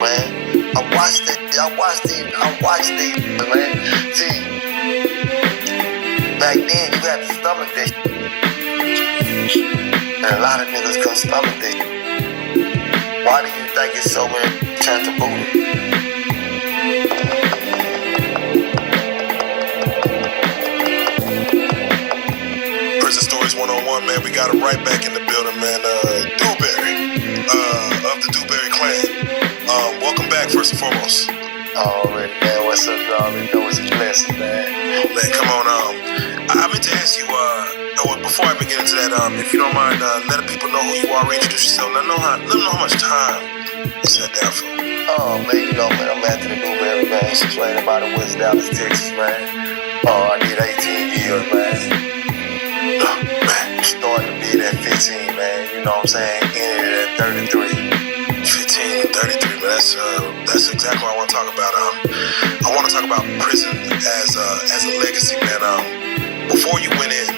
Man, I watched it, man. See, back then you had to stomach that and a lot of niggas couldn't stomach that. Why do you think it's so many turn to booty? Prison Stories 101, man. We got him right back in the building, man. Dewberry, of the Dewberry clan. Welcome back, first and foremost. Already, man. What's up? You already know it's a blessing, man. Man, come on. I meant to ask you, before I begin into that, if you don't mind, letting people know who you are, reintroduce yourself. Let them know how much time you sat down for. Oh, man, you know, man, I'm Anthony Dewberry, man. Straight up out of West Dallas, Texas, man. I did 18 years, man. Started to be at 15, man. You know what I'm saying? Ended at 33. 15, 33, man. That's exactly what I want to talk about. I want to talk about prison as a legacy, man. Before you went in,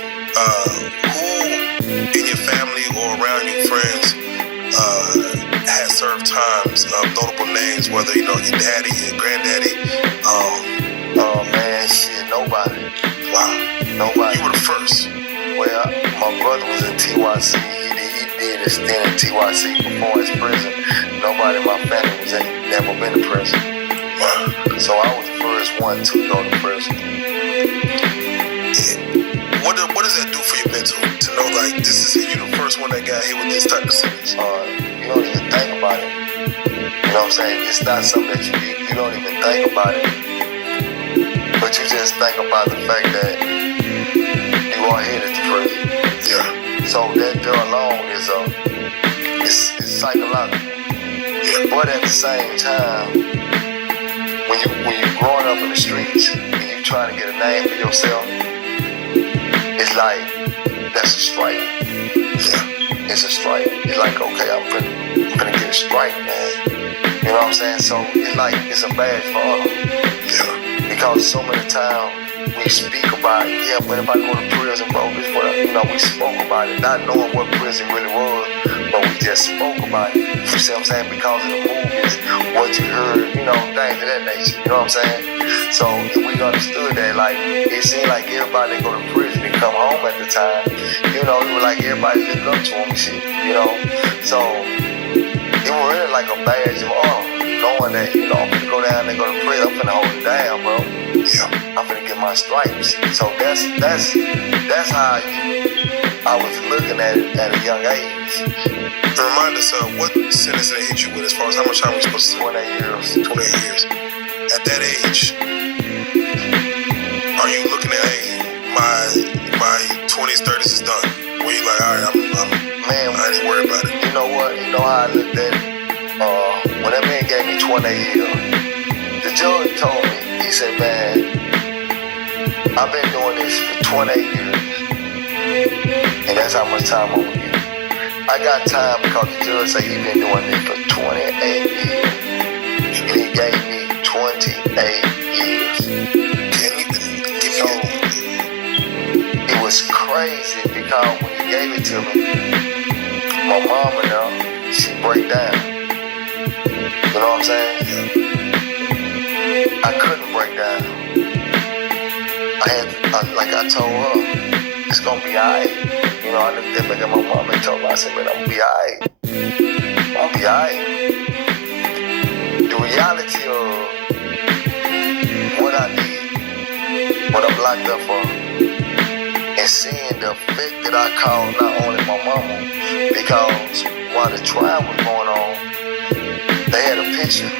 who in your family or around you, friends, had served times, notable names, whether, you know, your daddy, your granddaddy? Oh, man, shit, nobody. Wow. Nobody. You were the first. Well, my brother was in TYC. He did a stint in TYC before his prison. Nobody in my family was never been to prison. Wow. So I was the first one to go to prison. What does that do for your mental to know, like, this is you the first one that got hit with this type of sentence? You don't even think about it. You know what I'm saying? It's not something that you don't even think about it. But you just think about the fact that you are headed to prison. Yeah. So that there alone is it's psychological. Yeah. But at the same time, when you growing up in the streets and you trying to get a name for yourself, it's like that's a strike. Yeah. It's a strike. It's like, okay, I'm gonna get a strike, man. You know what I'm saying? So it's like it's a badge for honor. Yeah. Because so many times we speak about, yeah, but if I go to prison, bro, this what we spoke about it, not knowing what prison really was, but we just spoke about it. You see what I'm saying? Because of the movies, what you heard, you know, things of that nature. You know what I'm saying? So if we understood that, like, it seemed like everybody that go to prison and come home at the time, you know, it was like everybody looked up to them and shit, you know? So it was really like a badge of honor, knowing that, you know, I'm gonna go down and go to prison, I'm gonna hold it down, bro. Yeah. I'm gonna get my stripes. So that's how I was looking at it at a young age. Remind us, what sentence they hit you with as far as how much time we supposed to 28 years. 28 years. At that age, are you looking at, hey, my 20s, 30s is done? Where you like, all right, Man, I ain't worried about it. You know what? You know how I looked at it? When that man gave me 28 years, the judge told me, he said, man, I've been doing this for 28 years, and that's how much time I'm gonna give you. I got time because the judge said he been doing this for 28 years, and he gave me 28 years. Give me It was crazy because when he gave it to me, my mama now, she break down. You know what I'm saying? I couldn't break down. Like I told her, it's gonna be alright. You know, I looked at my mom and told her, I said, man, I'm gonna be alright. I'm gonna be alright. The reality of what I did, what I'm locked up for, and seeing the effect that I caused not only my mama, because while the trial was going on, they had a picture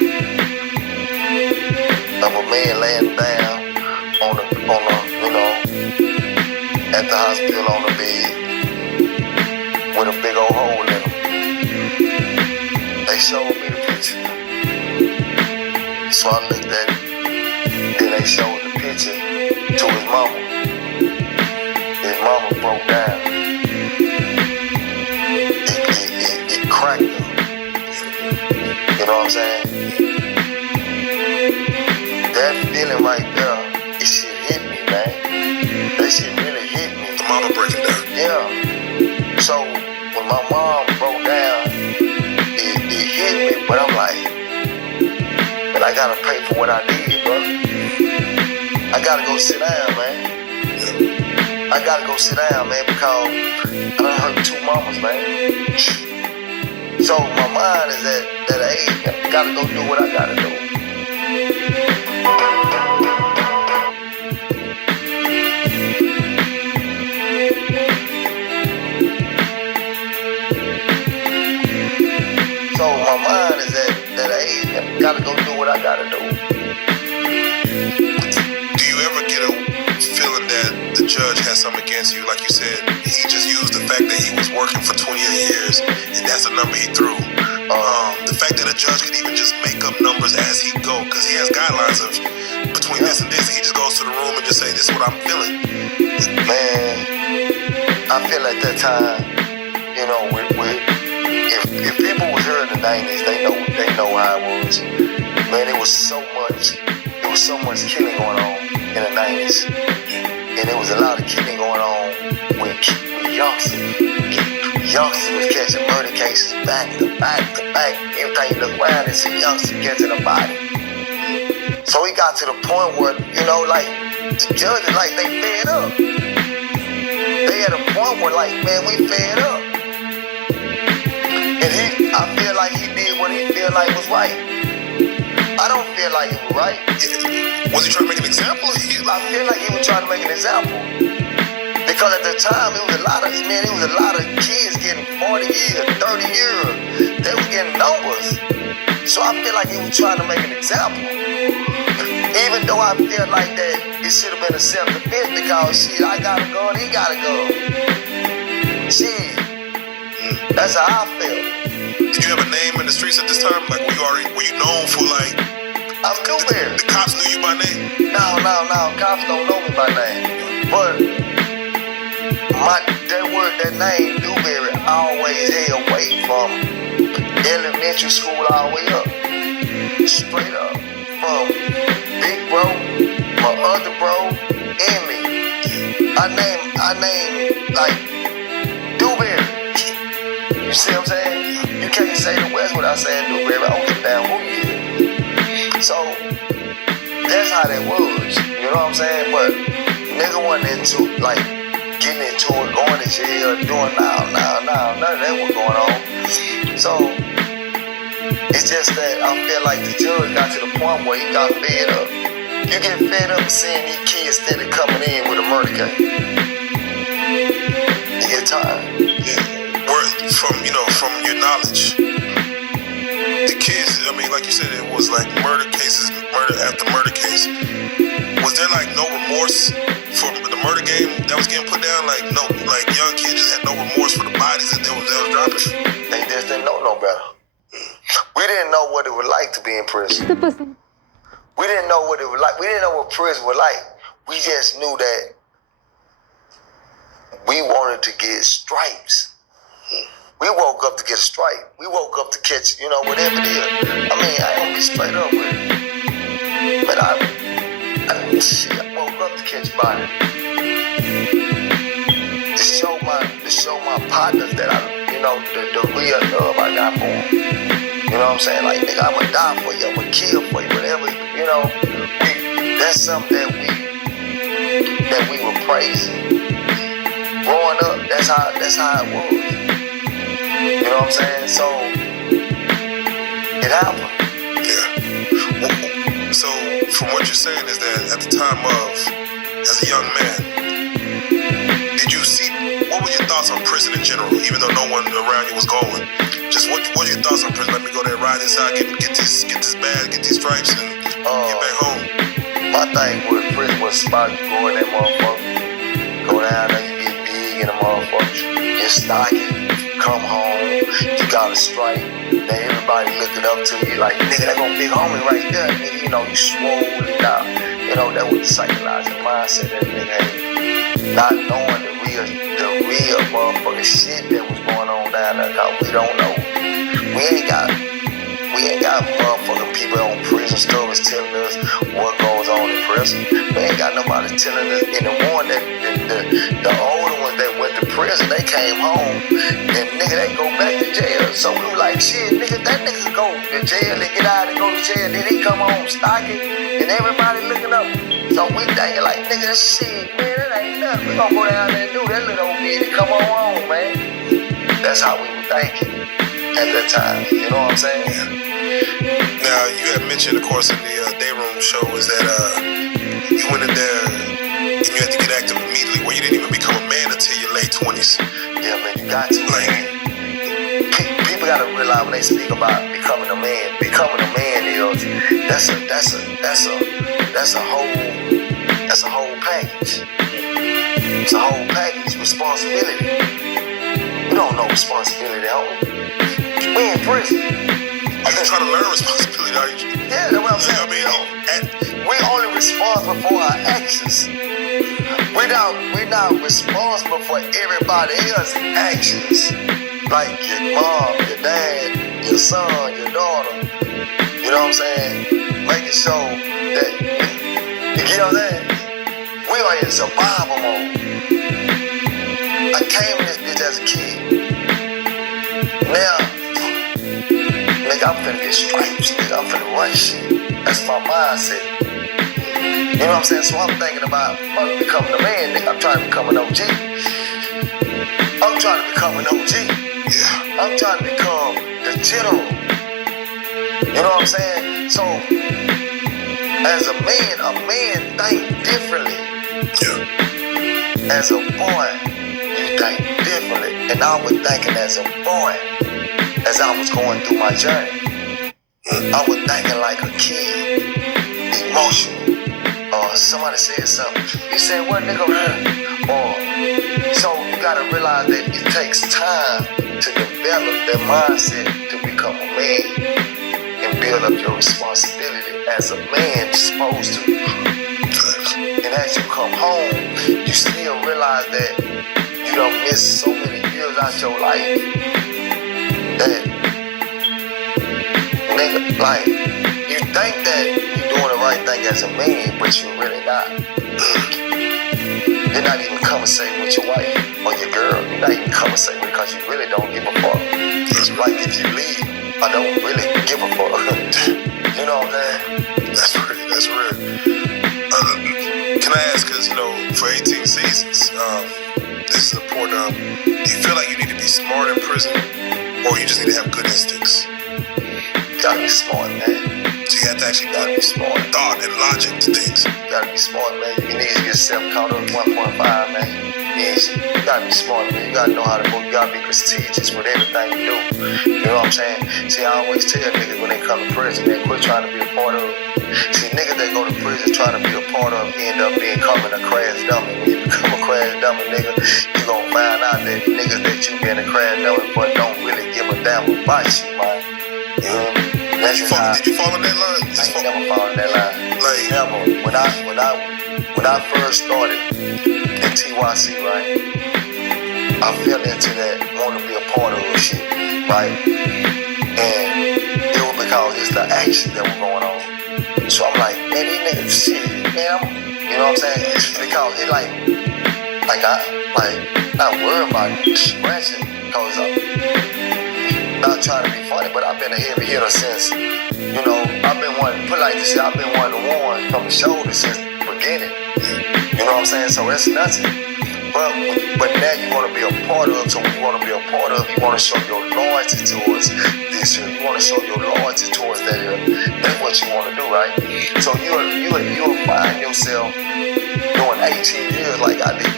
of a man laying down on the you know, at the hospital on the bed with a big old hole in him. They showed me the picture. So I looked at it. Then they showed the picture to his mama. His mama broke down. It cracked her. You know what I'm saying? That feeling right there, it shit hit me, man. That shit really hit me. the mama breaking down. Yeah. So when my mom broke down, it hit me, but I'm like, and I gotta pay for what I did, bro. I gotta go sit down, man. I gotta go sit down, man, because I done hurt 2 mamas, man. So my mind is at that age. I gotta go do what I gotta do. So my mind is at that age. I gotta go do what I gotta do. Do you ever get a feeling that the judge has something against you? Like you said, he just used the fact that he was working for 28 years, and that's the number he threw. The fact that a judge could even just make up numbers as he go, because he has guidelines of between this and this, and he just goes to the room and just say, "This is what I'm feeling." Man, I feel at that time, you know, if people was here in the 90s, they know how it was. Man, it was so much killing going on in the 90s. And there was a lot of killing going on with youngsters. Youngsters was catching murder cases back to back to back. Every time you look around, it's a youngster catching a body. So he got to the point where, you know, like, the judges, like, they fed up. They at a point where, like, man, we fed up. And I feel like he did what he feel like was right. I don't feel like it was right. Was he trying to make an example? I feel like he was trying to make an example. Because at the time, it was a lot of kids getting 40 years, 30 years. They was getting numbers. So I feel like he was trying to make an example. Even though I feel like that it should have been a self-defense because, shit, I got a gun, he got a gun. Shit, that's how I felt. Did you have a name in the streets at this time? Like, were you known for, like... I'm Dewberry. The cops knew you by name? No, cops don't know me by name. But that name, Dewberry, always held weight from elementary school all the way up. Straight up. From Big Bro, my other bro, and me. I name like Dewberry. You see what I'm saying? You can't say the West without saying Dewberry. I don't give a damn who you is. So that's how that was. You know what I'm saying? But nigga wasn't into like getting into it, going to jail, doing none of that was going on. So it's just that I feel like the judge got to the point where he got fed up. You get fed up seeing these kids steady coming in with a murder case. You get tired. Yeah. From your knowledge, the kids, I mean, like you said, it was like murder after murder case. Was there like no remorse for the murder game that was getting put down? Like young kids just had no remorse for the bodies that they was dropping? They just didn't know no better. We didn't know what it was like to be in prison. We didn't know what it was like. We didn't know what prison was like. We just knew that we wanted to get stripes. We woke up to get a stripe. We woke up to catch, whatever it is. I mean, I ain't gonna be straight up with it. But I woke up to catch body. To show my partners that the real love I got for them. You know what I'm saying? Like, nigga, I'ma die for you, I'ma kill for you, whatever, that's something that we were praising. Growing up, that's how it was. You know what I'm saying? So, it happened. Yeah. So, from what you're saying is that at the time as a young man, what were your thoughts on prison in general, even though no one around you was going? Just what were your thoughts on prison? Let me go there, ride inside, get this badge, get these stripes, and get back home. My thing with prison was about go in that motherfucker, go down there, you get big in the motherfucker, get stocky, come home, you got a stripe, now everybody looking up to you like, nigga, that gonna big homie right there, nigga, you swole it out. That was the psychological mindset that nigga had, not knowing the real motherfucking shit that was going on down there, cause we don't know. We ain't got motherfucking people on prison stories telling us what goes on in prison. prison. We ain't got nobody telling us in the morning that the older ones that went to prison, they came home and nigga, they go back to jail. So we were like, shit, nigga, that nigga go to jail and get out and go to jail. Then he come home stocking and everybody looking up. So we thinking like, nigga, shit, man, that ain't nothing. We gonna go down there and do that little old bit and come on home, man. That's how we were thinking at that time. You know what I'm saying? Now, you had mentioned, of course, in the day room show is that you went in there and you had to get active immediately, where you didn't even become a man until your late 20s. Yeah, man, you got to, man. People got to realize when they speak about becoming a man is that's a whole package. It's a whole package. Responsibility. We don't know responsibility, homie. We in prison. Are you trying to learn responsibility? Are you? Yeah, that's what I'm saying. I mean, we only responsible for our actions. We're not responsible for everybody else's actions. Like your mom, your dad, your son, your daughter. You know what I'm saying? Making sure that, you get what I'm saying? We are in survival mode. I came in this bitch as a kid. Now, nigga, I'm finna get stripes, nigga. I'm finna run shit. That's my mindset. You know what I'm saying? So I'm thinking about becoming a man, nigga. I'm trying to become an OG. I'm trying to become an OG. yeah. I'm trying to become the general. You know what I'm saying? So, as a man think differently. Yeah. As a boy, you think differently. And I was thinking as a boy, as I was going through my journey, I was thinking like a kid, emotional. Or somebody said something. You said, what, nigga? Or, so you gotta realize that it takes time to develop that mindset to become a man and build up your responsibility as a man supposed to. And as you come home, you still realize that you done missed so many years out your life that, nigga, like, you think that you're doing the right thing as a man, but you're really not. You're not even conversating with your wife or your girl. You're not even conversating because you really don't give a fuck. It's like if you leave, I don't really give a fuck. You know what I'm saying? That's real. Can I ask, because, for 18 seasons, this is important. Do you feel like you need to be smart in prison, or you just need to have good instincts? You gotta be smart, man. So you have to actually Gotta be smart. thought and logic to things. You gotta be smart, man. You need to get yourself caught up 1.5, man. You gotta be smart, man. You gotta know how to move. You gotta be prestigious with everything you do. You know what I'm saying? See, I always tell niggas when they come to prison, man, quit trying to be a part of. See, niggas that go to prison trying to be a part of end up becoming a crash dummy. When you become a crash dummy, nigga, you gonna find out that niggas that you been a crash dummy for don't really give a damn about you, man. You know? Did you fall in that line? I ain't never fall in that line. Like, Never. When I first started in TYC, right, I fell into that wanting to be a part of this shit, right? And it was because it's the action that was going on. So I'm like, man, these niggas shit, man. You know what I'm saying? It's because it like not worried about scratching because I'm not trying to be funny, but I've been a heavy hitter since, I've been wanting, put like this, I've been wanting to warn from the shoulder since the beginning. You know what I'm saying? So that's nothing. But now you want to be a part of, so when you want to be a part of, you want to show your loyalty towards this here. You want to show your loyalty towards that here. That's what you want to do, right? So you'll find yourself doing 18 years like I did.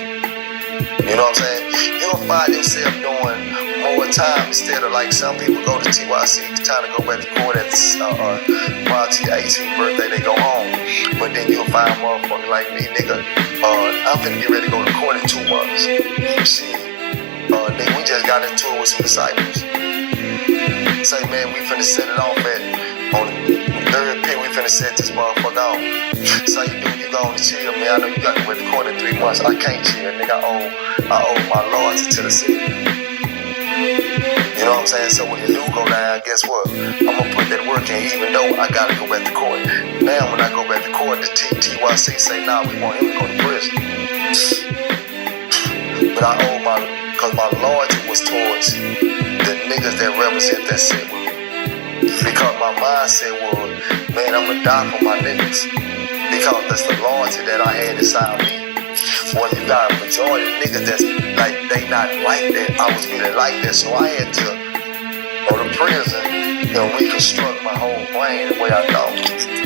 You know what I'm saying? You'll find yourself doing more time instead of like some people go to TYC trying to go back to court at prior to your 18th birthday, they go home. But then you'll find motherfuckers like me, nigga. I'm finna get ready to go to court in 2 months. Shit. Nigga, we just got into it with some disciples. Say, man, we finna set it off on the 3rd pit, we finna set this motherfucker off. So you do, you go on to chill, man. I know you got to wait to court in 3 months. I can't chill, nigga. I owe my loyalty to the city. You You know what I'm saying? So when it do go down, guess what? I'm gonna put that work in, even though I gotta go back to court. Now when I go back to court, the TYC say, nah, we want him to go to prison. But I owe cause my loyalty was towards the niggas that represent that city. Because my mindset was, man, I'm gonna die for my niggas. Because that's the loyalty that I had inside me. Well, you got a majority of niggas that's like, they not like that. I was really like that. So I had to go to prison and reconstruct my whole brain the way I thought.